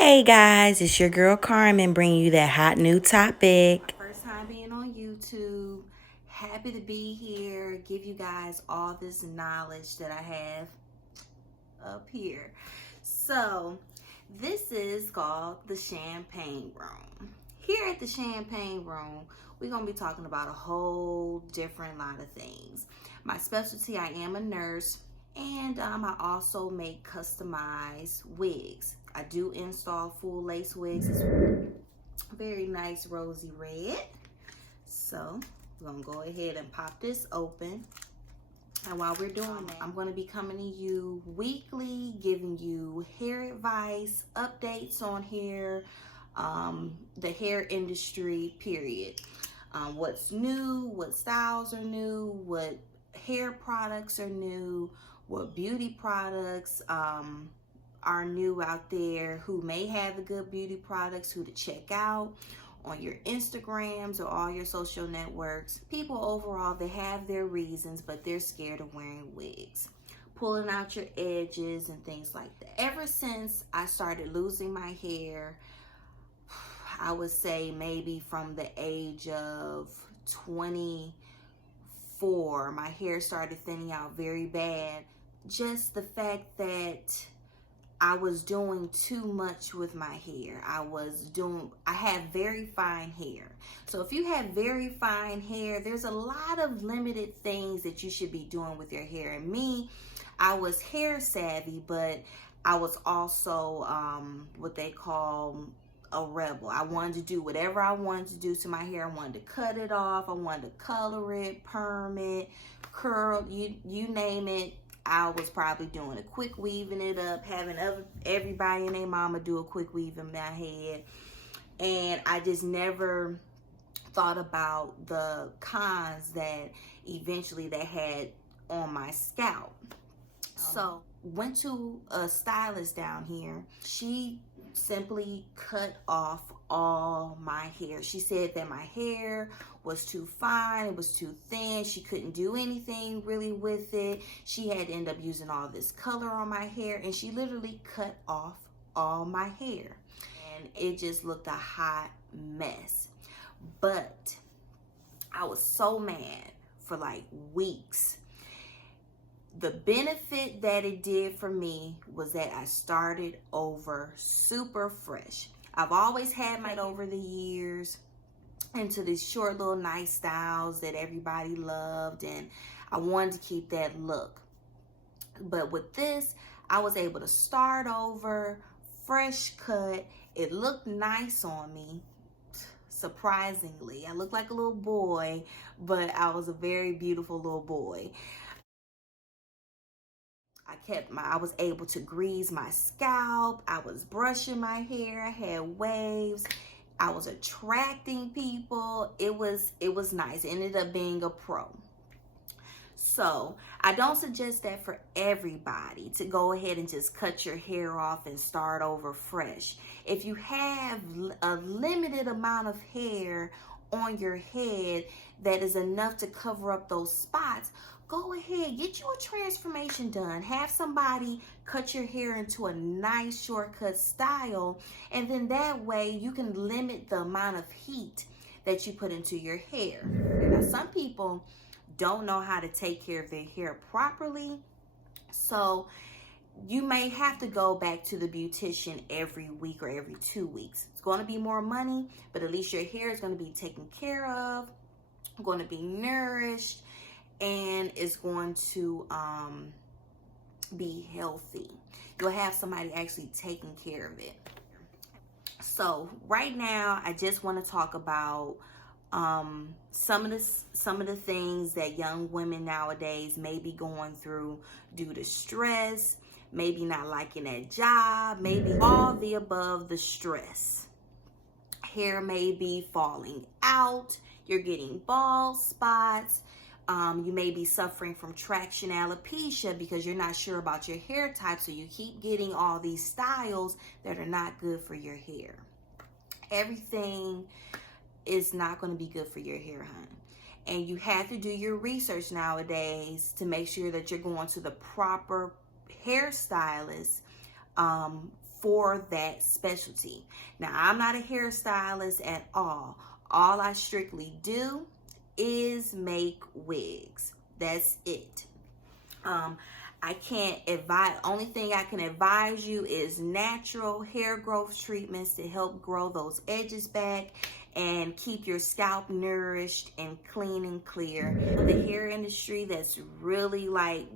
Hey guys, it's your girl Carmen bringing you that hot new topic. First time being on YouTube. Happy to be here, give you guys all this knowledge that I have up here. So, this is called the Champagne Room. Here at the Champagne Room, we're going to be talking about a whole different lot of things. My specialty, I am a nurse, and I also make customized wigs. I do install full lace wigs. It's very nice rosy red. So we're gonna go ahead and pop this open. And while we're doing that, I'm gonna be coming to you weekly, giving you hair advice, updates on hair, the hair industry, period. What's new, what styles are new, what hair products are new, what beauty products are new out there, who may have the good beauty products, who to check out on your Instagrams or all your social networks. People overall, they have their reasons, but they're scared of wearing wigs, pulling out your edges and things like that. Ever since I started losing my hair, I would say maybe from the age of 24, my hair started thinning out very bad. Just the fact that I was doing too much with my hair. I have very fine hair. So if you have very fine hair, there's a lot of limited things that you should be doing with your hair. And me, I was hair savvy, but I was also what they call a rebel. I wanted to do whatever I wanted to do to my hair. I wanted to cut it off. I wanted to color it, perm it, curl, you name it. I was probably doing a quick weaving it up, having everybody and their mama do a quick weave in my head. And I just never thought about the cons that eventually they had on my scalp. So went to a stylist down here. She simply cut off all my hair. She said that my hair was too fine, it was too thin, she couldn't do anything really with it. She had to end up using all this color on my hair, and she literally cut off all my hair, and it just looked a hot mess. But I was so mad for like weeks. The benefit that it did for me was that I started over super fresh. I've always had my over the years into these short little nice styles that everybody loved, and I wanted to keep that look. But with this, I was able to start over, fresh cut. It looked nice on me. Surprisingly, I looked like a little boy, but I was a very beautiful little boy. I was able to grease my scalp. I was brushing my hair. I had waves. I was attracting people. It was nice. It ended up being a pro. So I don't suggest that for everybody, to go ahead and just cut your hair off and start over fresh. If you have a limited amount of hair on your head that is enough to cover up those spots, go ahead, get you a transformation done. Have somebody cut your hair into a nice shortcut style, and then that way you can limit the amount of heat that you put into your hair. Now, some people don't know how to take care of their hair properly, so you may have to go back to the beautician every week or every 2 weeks. It's going to be more money, but at least your hair is going to be taken care of, going to be nourished, and it's going to be healthy. You'll have somebody actually taking care of it. So right now, I just want to talk about some of the things that young women nowadays may be going through due to stress, maybe not liking that job, maybe all the above the stress. Hair may be falling out, you're getting bald spots, you may be suffering from traction alopecia because you're not sure about your hair type, so you keep getting all these styles that are not good for your hair. Everything is not going to be good for your hair, honey. And you have to do your research nowadays to make sure that you're going to the proper hairstylist for that specialty. Now, I'm not a hairstylist at all. All I strictly do is make wigs. That's it. I can't advise, only thing I can advise you is natural hair growth treatments to help grow those edges back and keep your scalp nourished and clean and clear. The hair industry that's really like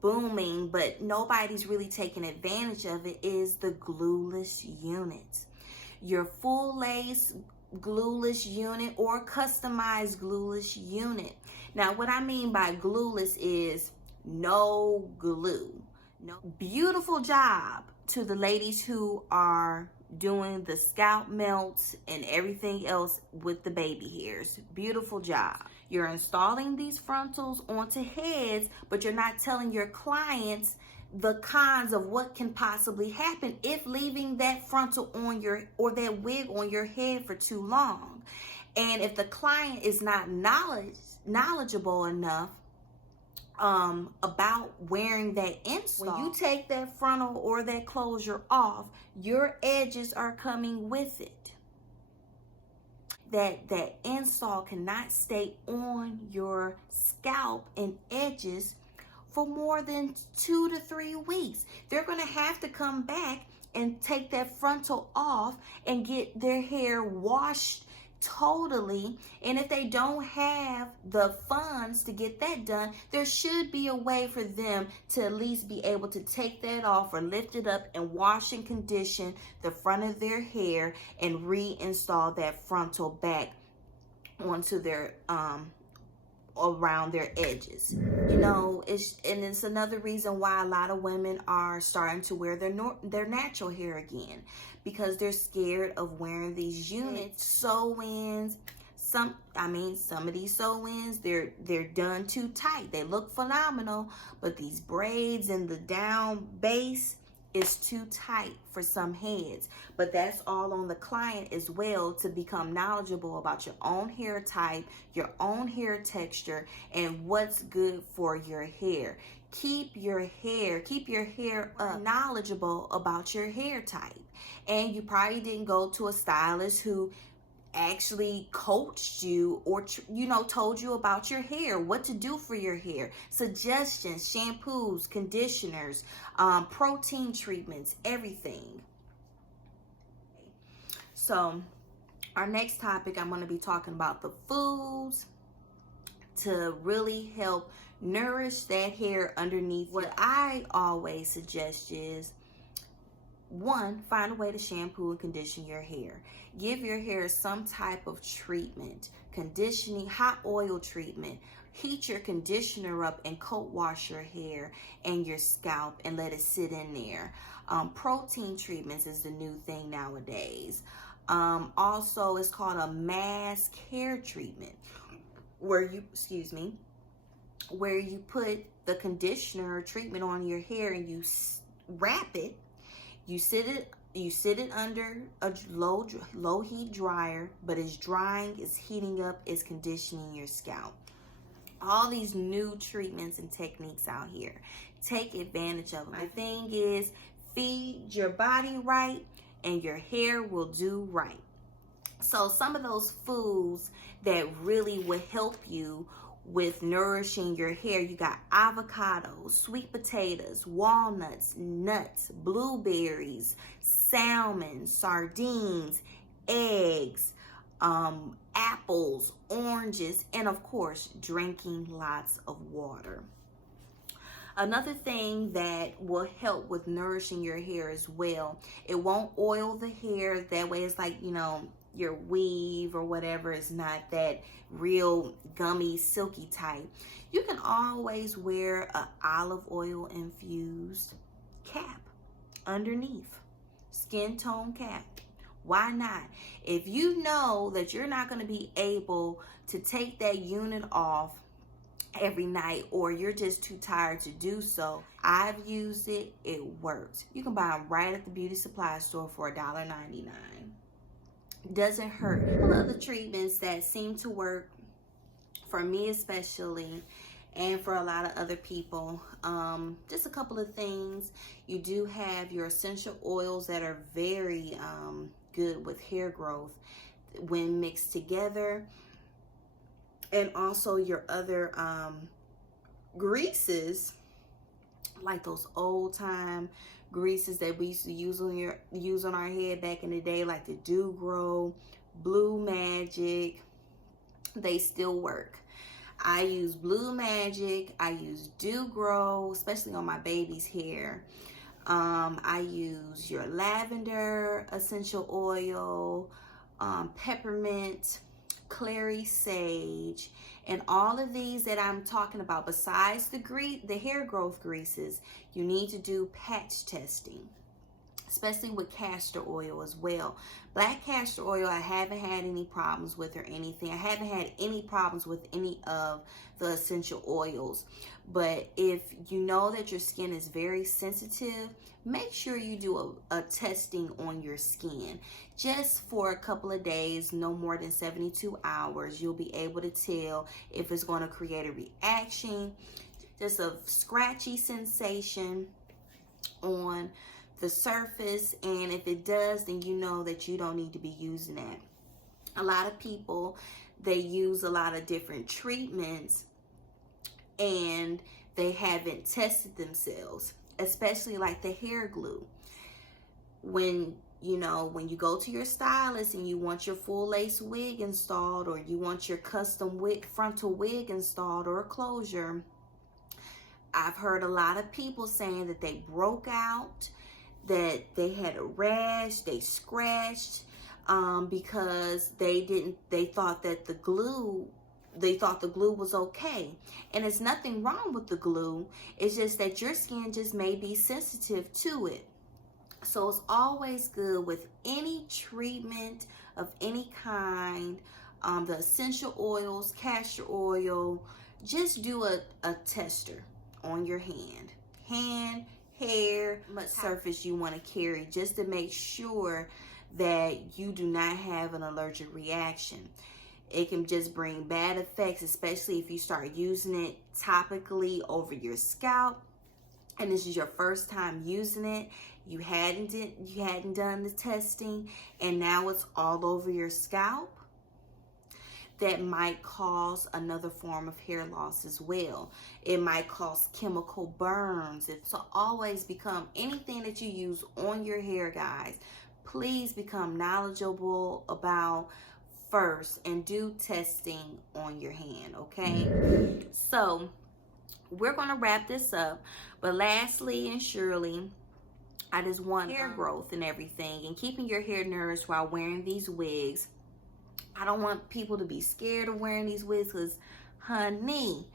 booming, but nobody's really taking advantage of it, is the glueless units. Your full lace glueless unit or customized glueless unit. Now, what I mean by glueless is no glue. No. Beautiful job to the ladies who are doing the scalp melts and everything else with the baby hairs. Beautiful job. You're installing these frontals onto heads, but you're not telling your clients the cons of what can possibly happen if leaving that frontal on your, or that wig on your head for too long. And if the client is not knowledgeable enough about wearing that install, when you take that frontal or that closure off, your edges are coming with it. That install cannot stay on your scalp and edges for more than 2 to 3 weeks. They're going to have to come back and take that frontal off and get their hair washed totally. And if they don't have the funds to get that done, there should be a way for them to at least be able to take that off or lift it up and wash and condition the front of their hair and reinstall that frontal back onto their around their edges. You know, it's another reason why a lot of women are starting to wear their natural hair again, because they're scared of wearing these units. Sew-ins, some of these sew-ins, they're done too tight. They look phenomenal, but these braids and the down base is too tight for some heads. But that's all on the client as well, to become knowledgeable about your own hair type, your own hair texture, and what's good for your hair. Keep your hair knowledgeable about your hair type. And you probably didn't go to a stylist who actually coached you or told you about your hair, what to do for your hair, suggestions, shampoos, conditioners, protein treatments, everything. So our next topic, I'm going to be talking about the foods to really help nourish that hair underneath. What I always suggest is, one, find a way to shampoo and condition your hair. Give your hair some type of treatment, conditioning, hot oil treatment. Heat your conditioner up and coat wash your hair and your scalp and let it sit in there. Protein treatments is the new thing nowadays. Also, it's called a mask hair treatment, where you put the conditioner or treatment on your hair and you wrap it. You sit it under a low heat dryer, but it's drying, it's heating up, it's conditioning your scalp. All these new treatments and techniques out here. Take advantage of them. The thing is, feed your body right and your hair will do right. So some of those foods that really will help you with nourishing your hair, you got avocados, sweet potatoes, walnuts, nuts, blueberries, salmon, sardines, eggs, apples, oranges, and of course, drinking lots of water. Another thing that will help with nourishing your hair as well, it won't oil the hair. That way it's like, your weave or whatever is not that real gummy, silky type. You can always wear an olive oil infused cap underneath, skin tone cap. Why not? If you know that you're not going to be able to take that unit off every night, or you're just too tired to do so, I've used it. It works. You can buy them right at the beauty supply store for $1.99. Doesn't hurt. One of the treatments that seem to work for me especially and for a lot of other people. Just a couple of things. You do have your essential oils that are very good with hair growth when mixed together, and also your other greases, like those old time greases that we used to use on our head back in the day, like the Do Grow, Blue Magic. They still work. I use Blue Magic, I use Do Grow, especially on my baby's hair. I use your lavender essential oil, peppermint, clary sage, and all of these that I'm talking about, besides the hair growth greases, you need to do patch testing, especially with castor oil as well. Black castor oil, I haven't had any problems with or anything. I haven't had any problems with any of the essential oils. But if you know that your skin is very sensitive, make sure you do a testing on your skin. Just for a couple of days, no more than 72 hours, you'll be able to tell if it's going to create a reaction, just a scratchy sensation on the surface, and if it does, then you know that you don't need to be using that. A lot of people, they use a lot of different treatments and they haven't tested themselves, especially like the hair glue. When you go to your stylist and you want your full lace wig installed, or you want your custom frontal wig installed, or a closure, I've heard a lot of people saying that they broke out, that they had a rash, they scratched, because they thought the glue was okay. And it's nothing wrong with the glue. It's just that your skin just may be sensitive to it. So it's always good with any treatment of any kind, the essential oils, castor oil, just do a tester on your hand, hair, much surface you want to carry, just to make sure that you do not have an allergic reaction. It can just bring bad effects, especially if you start using it topically over your scalp and this is your first time using it. You hadn't done the testing, and now it's all over your scalp. That might cause another form of hair loss as well. It might cause chemical burns. So always become, anything that you use on your hair, guys, please become knowledgeable about first and do testing on your hand, okay? So we're gonna wrap this up, but lastly and surely, I just want hair growth and everything, and keeping your hair nourished while wearing these wigs. I don't want people to be scared of wearing these wigs, because honey,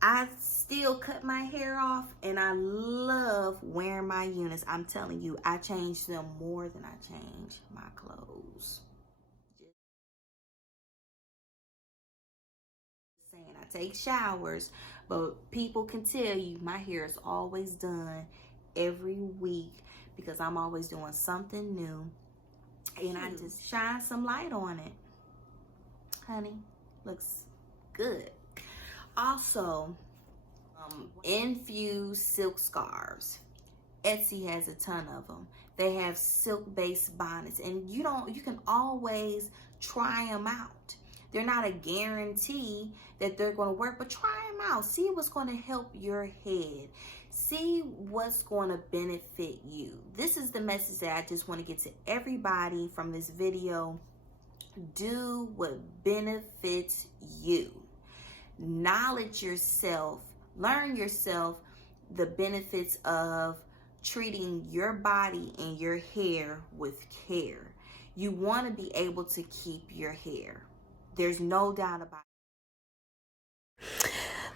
I still cut my hair off and I love wearing my units. I'm telling you, I change them more than I change my clothes. Just saying, I take showers, but people can tell you my hair is always done every week, because I'm always doing something new, and I just shine some light on it. Honey, looks good. Also, infused silk scarves. Etsy has a ton of them. They have silk-based bonnets, and you can always try them out. They're not a guarantee that they're going to work, but try them out. See what's going to help your head. See what's going to benefit you. This is the message that I just want to get to everybody from this video. Do what benefits you. Knowledge yourself. Learn yourself the benefits of treating your body and your hair with care. You want to be able to keep your hair. There's no doubt about it.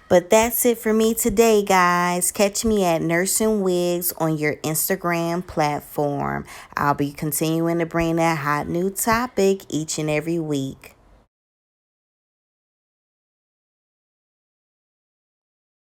But that's it for me today, guys. Catch me at Nursing Wigs on your Instagram platform. I'll be continuing to bring that hot new topic each and every week.